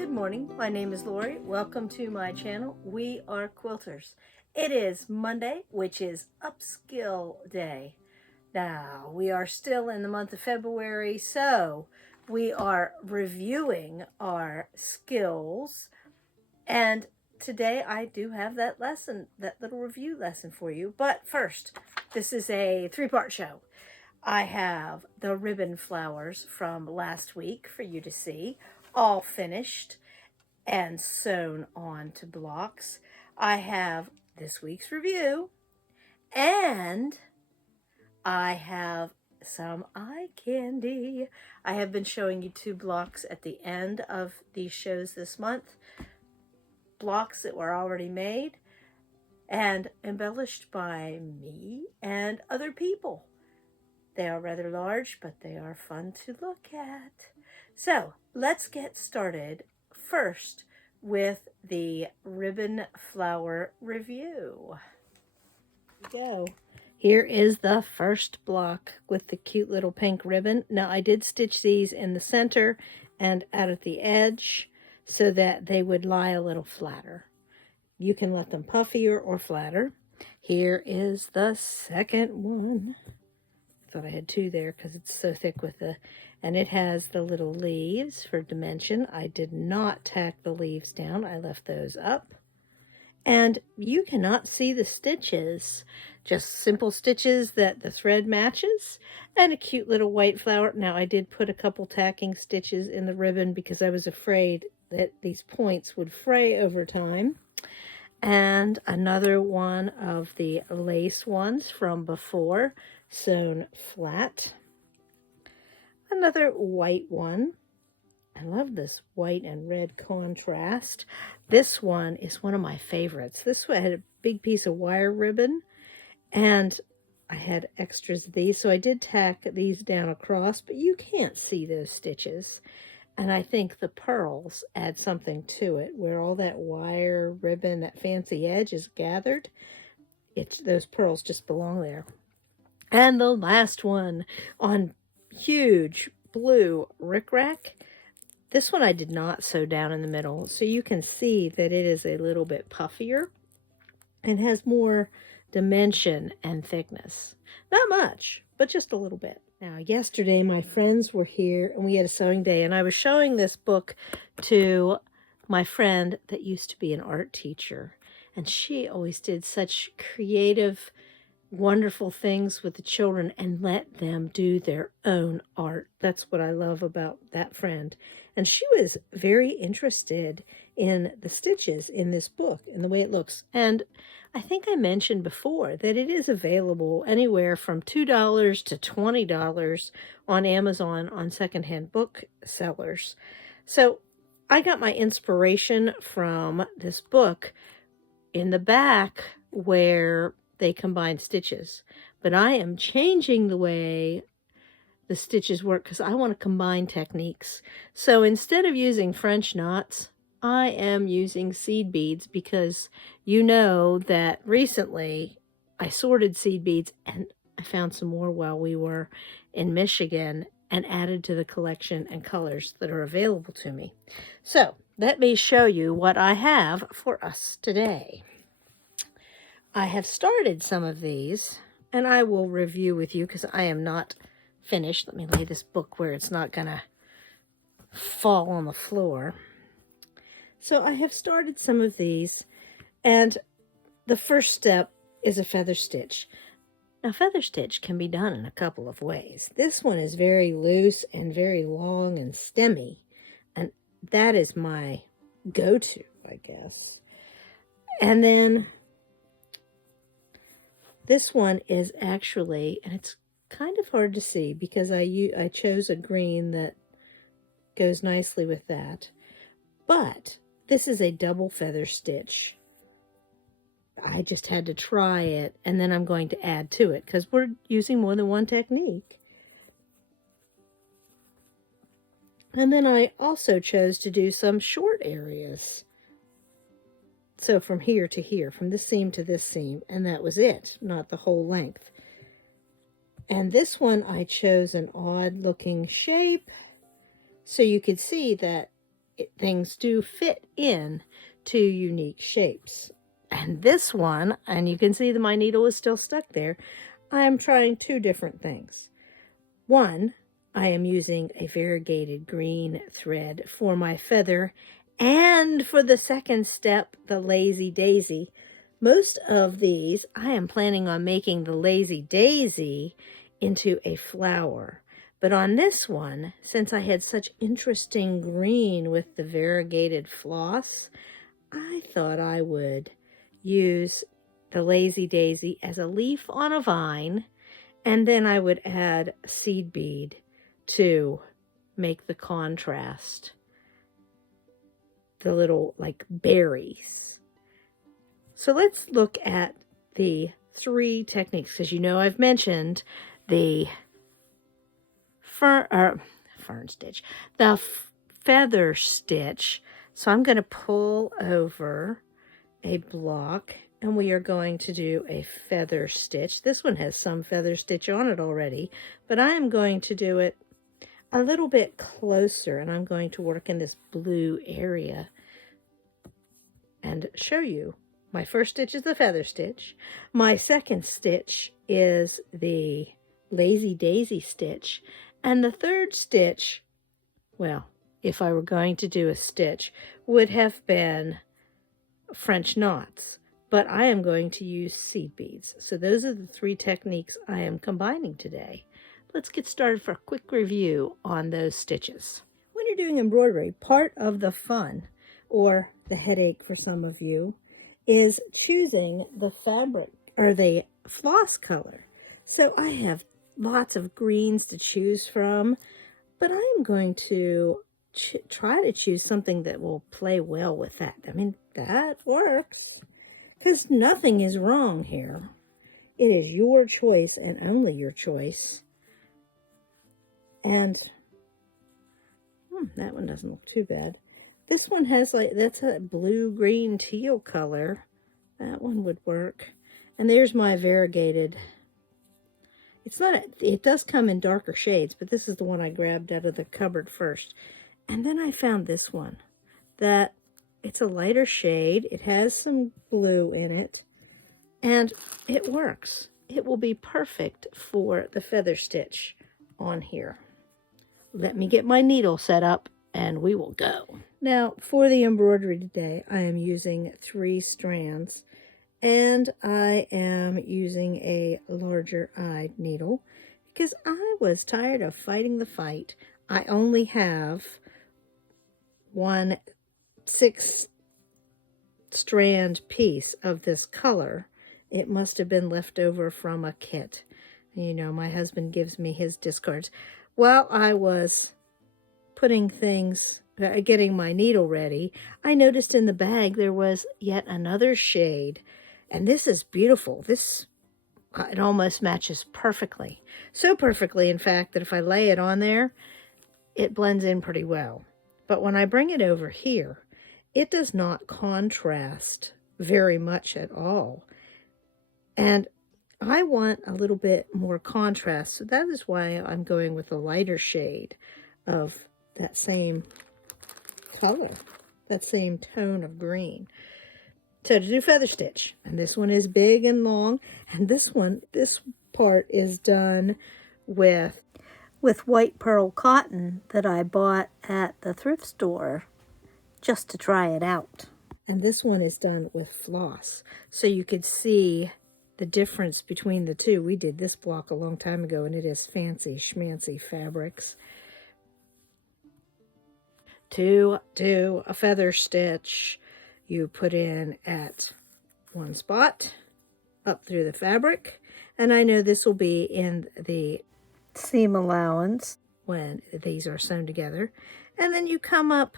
Good morning, my name is Lori. Welcome to my channel. We are quilters. It is Monday, which is upskill day. Now, we are still in the month of February, so we are reviewing our skills. And today I do have that lesson, that little review lesson for you. But first, this is a three-part show. I have the ribbon flowers from last week for you to see, all finished and sewn on to blocks. I have this week's review, and I have some eye candy. I have been showing you 2 blocks at the end of these shows this month. Blocks that were already made and embellished by me and other people. They are rather large, but they are fun to look at. So let's get started first with the ribbon flower review. Here we go. Here is the first block with the cute little pink ribbon. Now I did stitch these in the center and out at the edge so that they would lie a little flatter. You can let them puffier or flatter. Here is the second one. Thought I had 2 there because it's so thick with the, and it has the little leaves for dimension. I did not tack the leaves down. I left those up. And you cannot see the stitches, just simple stitches that the thread matches and a cute little white flower. Now I did put a couple tacking stitches in the ribbon because I was afraid that these points would fray over time. And another one of the lace ones from before, sewn flat. Another white one. I love this white and red contrast. This one is one of my favorites. This one had a big piece of wire ribbon, and I had extras of these, so I did tack these down across, but you can't see those stitches. And I think the pearls add something to it, where all that wire ribbon, that fancy edge is gathered. Those pearls just belong there. And the last one on huge blue rickrack. This one I did not sew down in the middle, so you can see that it is a little bit puffier and has more dimension and thickness. Not much, but just a little bit. Now, yesterday my friends were here and we had a sewing day, and I was showing this book to my friend that used to be an art teacher, and she always did such creative, wonderful things with the children and let them do their own art. That's what I love about that friend. And she was very interested in the stitches in this book and the way it looks. And I think I mentioned before that it is available anywhere from $2 to $20 on Amazon on secondhand book sellers. So I got my inspiration from this book in the back where they combine stitches, but I am changing the way the stitches work because I want to combine techniques. So instead of using French knots, I am using seed beads, because you know that recently I sorted seed beads and I found some more while we were in Michigan and added to the collection and colors that are available to me. So let me show you what I have for us today. I have started some of these, and I will review with you because I am not finished. Let me lay this book where it's not going to fall on the floor. So I have started some of these, and the first step is a feather stitch. Now, feather stitch can be done in a couple of ways. This one is very loose and very long and stemmy, and that is my go-to, I guess. And then this one is actually, and it's kind of hard to see because I chose a green that goes nicely with that, but this is a double feather stitch. I just had to try it, and then I'm going to add to it because we're using more than one technique. And then I also chose to do some short areas. So from here to here, from this seam to this seam, and that was it, not the whole length. And this one I chose an odd looking shape so you could see that things do fit in to unique shapes. And this one, and you can see that my needle is still stuck there, I am trying two different things. One, I am using a variegated green thread for my feather, and for the second step, the lazy daisy. Most of these, I am planning on making the lazy daisy into a flower. But on this one, since I had such interesting green with the variegated floss, I thought I would use the lazy daisy as a leaf on a vine, and then I would add a seed bead to make the contrast, the little like berries. So let's look at the three techniques, because you know I've mentioned the fern stitch, the feather stitch. So I'm going to pull over a block, and we are going to do a feather stitch. This one has some feather stitch on it already, but I am going to do it a little bit closer, and I'm going to work in this blue area and show you. My first stitch is the feather stitch. My second stitch is the lazy daisy stitch, and the third stitch, well, if I were going to do a stitch, would have been French knots, but I am going to use seed beads. So those are the three techniques I am combining today. Let's get started for a quick review on those stitches. When you're doing embroidery, part of the fun, or the headache for some of you, is choosing the fabric or the floss color. So I have lots of greens to choose from, but I'm going to try to choose something that will play well with that. I mean, that works, because nothing is wrong here. It is your choice and only your choice. And that one doesn't look too bad. This one has that's a blue, green, teal color. That one would work. And there's my variegated. It does come in darker shades, but this is the one I grabbed out of the cupboard first. And then I found this one, that it's a lighter shade. It has some blue in it, and it works. It will be perfect for the feather stitch on here. Let me get my needle set up, and we will go. Now, for the embroidery today, I am using 3 strands, and I am using a larger-eyed needle because I was tired of fighting the fight. I only have 1 6-strand piece of this color. It must have been left over from a kit. You know, my husband gives me his discards. While I was putting things, getting my needle ready, I noticed in the bag there was yet another shade. And this is beautiful. This, it almost matches perfectly. So perfectly, in fact, that if I lay it on there, it blends in pretty well. But when I bring it over here, it does not contrast very much at all. And I want a little bit more contrast, so that is why I'm going with a lighter shade of that same color, that same tone of green. So to do feather stitch, and this one is big and long, and this part is done with white pearl cotton that I bought at the thrift store just to try it out. And this one is done with floss, so you could see the difference between the two. We did this block a long time ago, and it is fancy schmancy fabrics. To do a feather stitch, you put in at one spot, up through the fabric, and I know this will be in the seam allowance when these are sewn together, and then you come up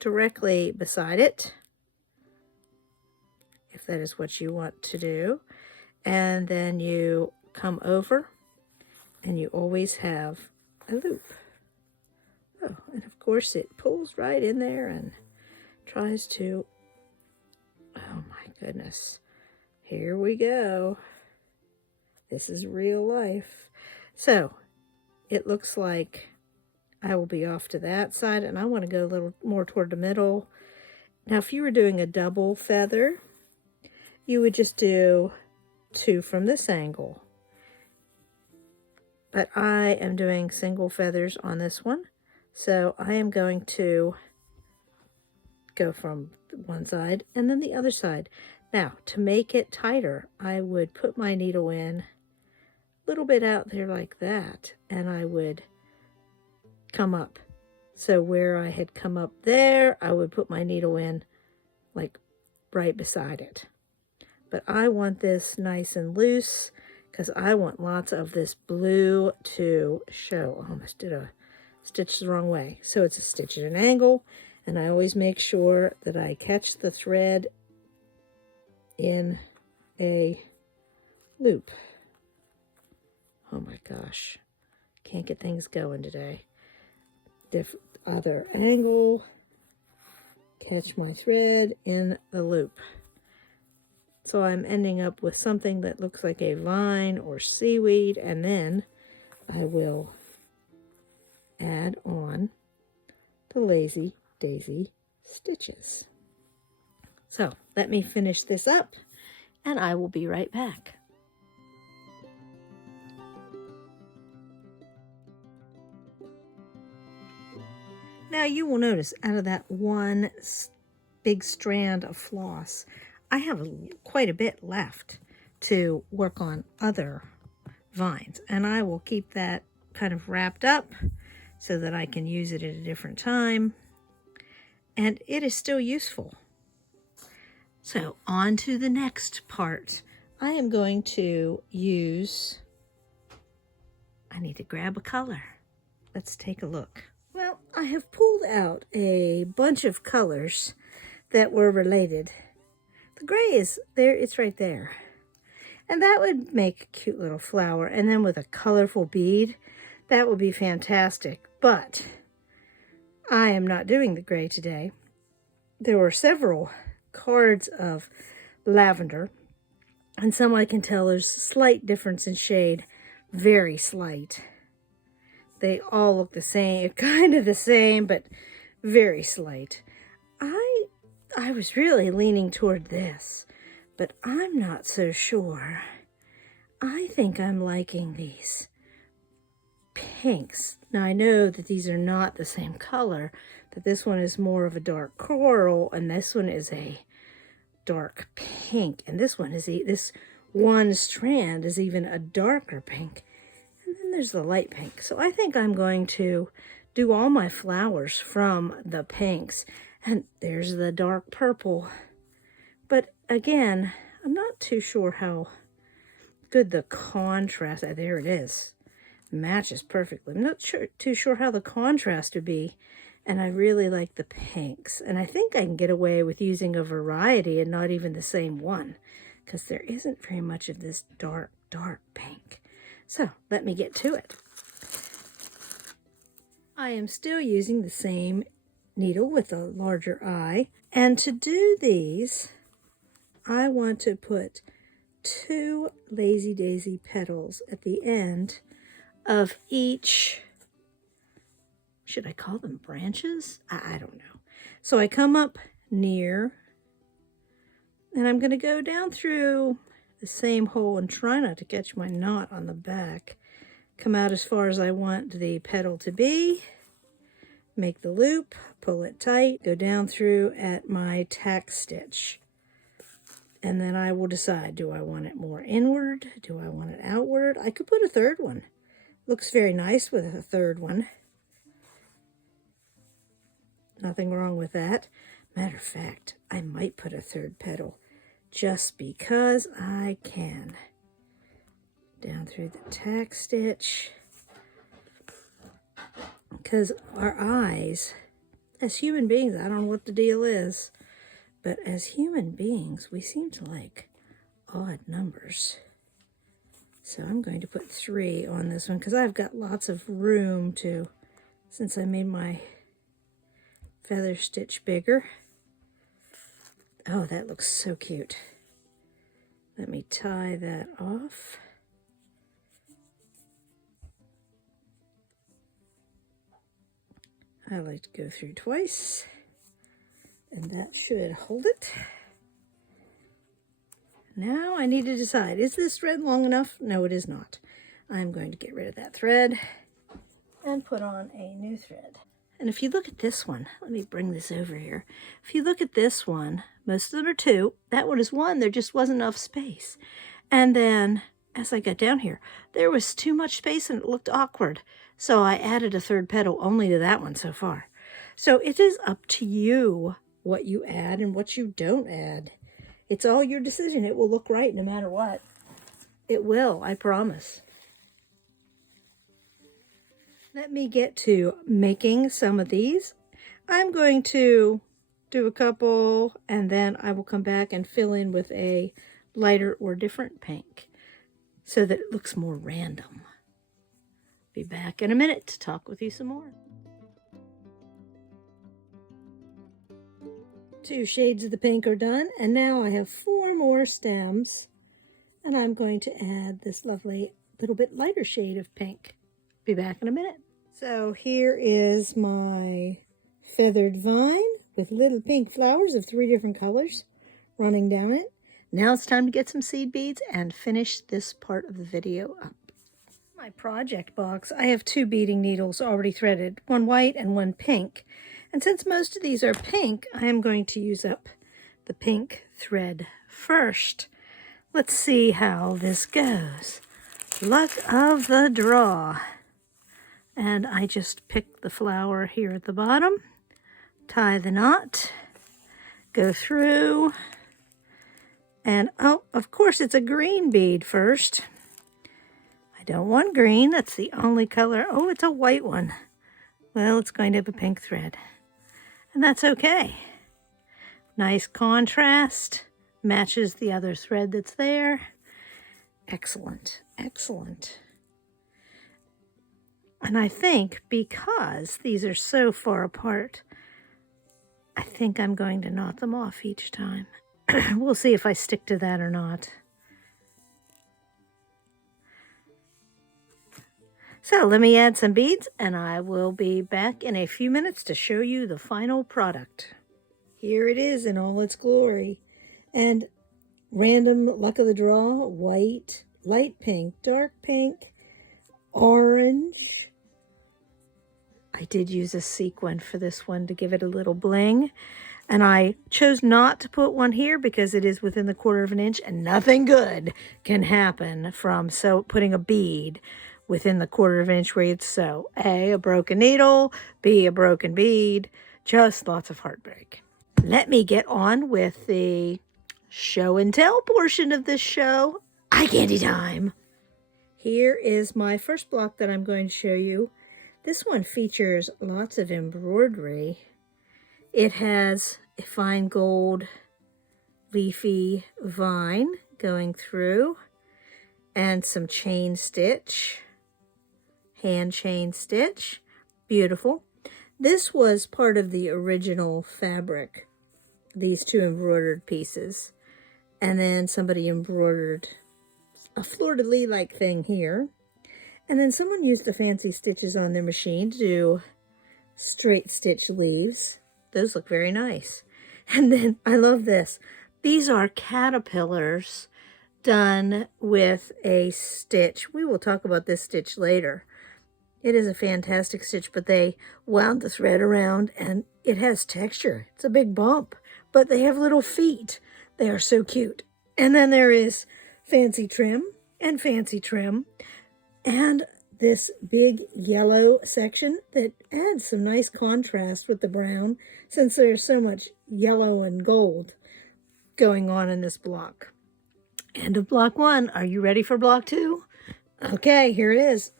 directly beside it, if that is what you want to do, and then you come over, and you always have a loop. Oh, and of course it pulls right in there and tries to, oh my goodness, here we go. This is real life. So it looks like I will be off to that side, and I want to go a little more toward the middle. Now, if you were doing a double feather, you would just do 2 from this angle. But I am doing single feathers on this one, so I am going to go from one side and then the other side. Now, to make it tighter, I would put my needle in a little bit out there like that, and I would come up. So where I had come up there, I would put my needle in like right beside it. But I want this nice and loose because I want lots of this blue to show. I almost did a stitch the wrong way. So it's a stitch at an angle, and I always make sure that I catch the thread in a loop. Oh my gosh, can't get things going today. Other angle, catch my thread in the loop. So I'm ending up with something that looks like a vine or seaweed, and then I will add on the lazy daisy stitches. So let me finish this up, and I will be right back. Now you will notice out of that one big strand of floss, I have quite a bit left to work on other vines, and I will keep that kind of wrapped up so that I can use it at a different time, and it is still useful. So on to the next part. I am going to use, I need to grab a color. Let's take a look. Well, I have pulled out a bunch of colors that were related. The gray is there, it's right there. And that would make a cute little flower. And then with a colorful bead, that would be fantastic. But I am not doing the gray today. There were several cards of lavender. And some I can tell there's a slight difference in shade. Very slight. They all look the same, kind of the same, but very slight. I was really leaning toward this, but I'm not so sure. I think I'm liking these pinks. Now I know that these are not the same color, that this one is more of a dark coral, and this one is a dark pink, and this one is this one strand is even a darker pink. And then there's the light pink. So I think I'm going to do all my flowers from the pinks. And there's the dark purple. But again, I'm not too sure how good the contrast, there it is, matches perfectly. I'm not too sure how the contrast would be. And I really like the pinks. And I think I can get away with using a variety and not even the same one, because there isn't very much of this dark, dark pink. So let me get to it. I am still using the same needle with a larger eye. And to do these, I want to put 2 lazy daisy petals at the end of each, should I call them branches? I don't know. So I come up near, and I'm going to go down through the same hole and try not to catch my knot on the back. Come out as far as I want the petal to be. Make the loop, pull it tight, go down through at my tack stitch. And then I will decide, do I want it more inward? Do I want it outward? I could put a third one. Looks very nice with a third one. Nothing wrong with that. Matter of fact, I might put a third petal just because I can. Down through the tack stitch. Because our eyes, as human beings, I don't know what the deal is, but as human beings, we seem to like odd numbers. So I'm going to put 3 on this one because I've got lots of room to, since I made my feather stitch bigger. Oh, that looks so cute. Let me tie that off. I like to go through twice, and that should hold it. Now I need to decide, is this thread long enough? No, it is not. I'm going to get rid of that thread and put on a new thread. And if you look at this one, let me bring this over here. If you look at this one, most of them are 2. That one is 1. There just wasn't enough space. And then as I got down here, there was too much space and it looked awkward. So I added a 3rd petal only to that one so far. So it is up to you what you add and what you don't add. It's all your decision. It will look right no matter what. It will, I promise. Let me get to making some of these. I'm going to do a couple and then I will come back and fill in with a lighter or different pink so that it looks more random. Be back in a minute to talk with you some more. 2 shades of the pink are done, and now I have 4 more stems, and I'm going to add this lovely little bit lighter shade of pink. Be back in a minute. So here is my feathered vine with little pink flowers of 3 different colors running down it. Now it's time to get some seed beads and finish this part of the video up. My project box, I have 2 beading needles already threaded, one white and one pink. And since most of these are pink, I am going to use up the pink thread first. Let's see how this goes. Luck of the draw. And I just pick the flower here at the bottom, tie the knot, go through, and oh, of course it's a green bead first. I don't want green, that's the only color. Oh, it's a white one. Well, it's going to have a pink thread, and that's okay. Nice contrast, matches the other thread that's there. Excellent, excellent. And I think because these are so far apart, I think I'm going to knot them off each time. We'll see if I stick to that or not. So let me add some beads and I will be back in a few minutes to show you the final product. Here it is in all its glory. And random luck of the draw, white, light pink, dark pink, orange. I did use a sequin for this one to give it a little bling. And I chose not to put one here because it is within the 1/4 of an inch and nothing good can happen from putting a bead within the 1/4 of an inch where you'd sew. A broken needle, B, a broken bead, just lots of heartbreak. Let me get on with the show and tell portion of this show. Eye candy time. Here is my first block that I'm going to show you. This one features lots of embroidery. It has a fine gold leafy vine going through and some chain stitch, hand chain stitch. Beautiful. This was part of the original fabric, these 2 embroidered pieces. And then somebody embroidered a fleur-de-lis-like thing here. And then someone used the fancy stitches on their machine to do straight stitch leaves. Those look very nice. And then I love this. These are caterpillars done with a stitch. We will talk about this stitch later. It is a fantastic stitch, but they wound the thread around and it has texture. It's a big bump, but they have little feet. They are so cute. And then there is fancy trim and fancy trim. And this big yellow section that adds some nice contrast with the brown since there's so much yellow and gold going on in this block. End of block 1. Are you ready for block 2? Okay, here it is.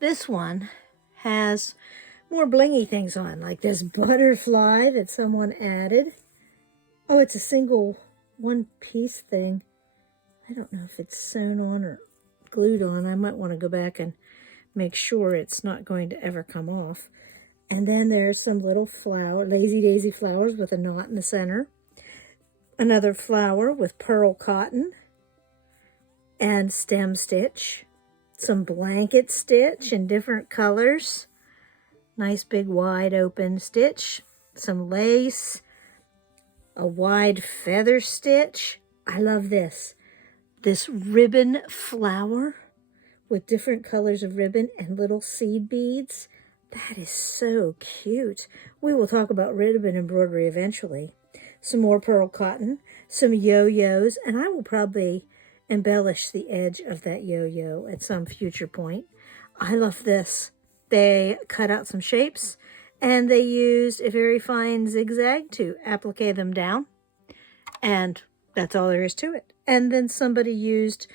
This one has more blingy things on, like this butterfly that someone added. Oh, it's a single one-piece thing. I don't know if it's sewn on or glued on. I might want to go back and make sure it's not going to ever come off. And then there's some little flower, lazy daisy flowers with a knot in the center. Another flower with pearl cotton and stem stitch. Some blanket stitch in different colors. Nice big wide open stitch, some lace, a wide feather stitch. I love this. This ribbon flower with different colors of ribbon and little seed beads. That is so cute. We will talk about ribbon embroidery eventually. Some more pearl cotton, some yo-yos, and I will probably embellish the edge of that yo-yo at some future point. I love this. They cut out some shapes and they used a very fine zigzag to applique them down. And that's all there is to it. And then somebody used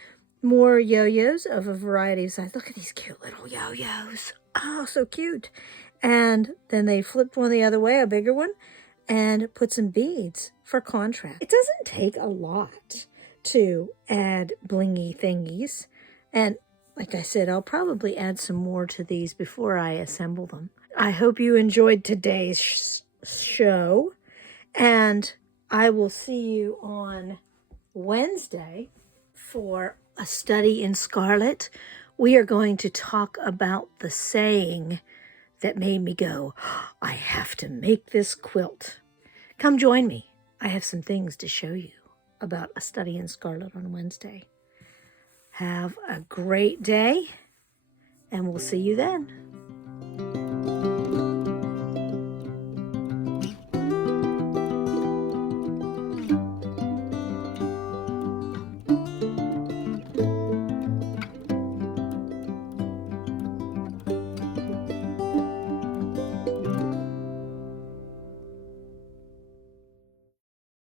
more yo-yos of a variety of sizes. Look at these cute little yo-yos. Oh, so cute. And then they flipped one the other way, a bigger one, and put some beads for contrast. It doesn't take a lot to add blingy thingies. And like I said, I'll probably add some more to these before I assemble them. I hope you enjoyed today's show. And I will see you on Wednesday for a study in Scarlet. We are going to talk about the saying that made me go, I have to make this quilt. Come join me. I have some things to show you about a study in Scarlet on Wednesday. Have a great day, and we'll see you then.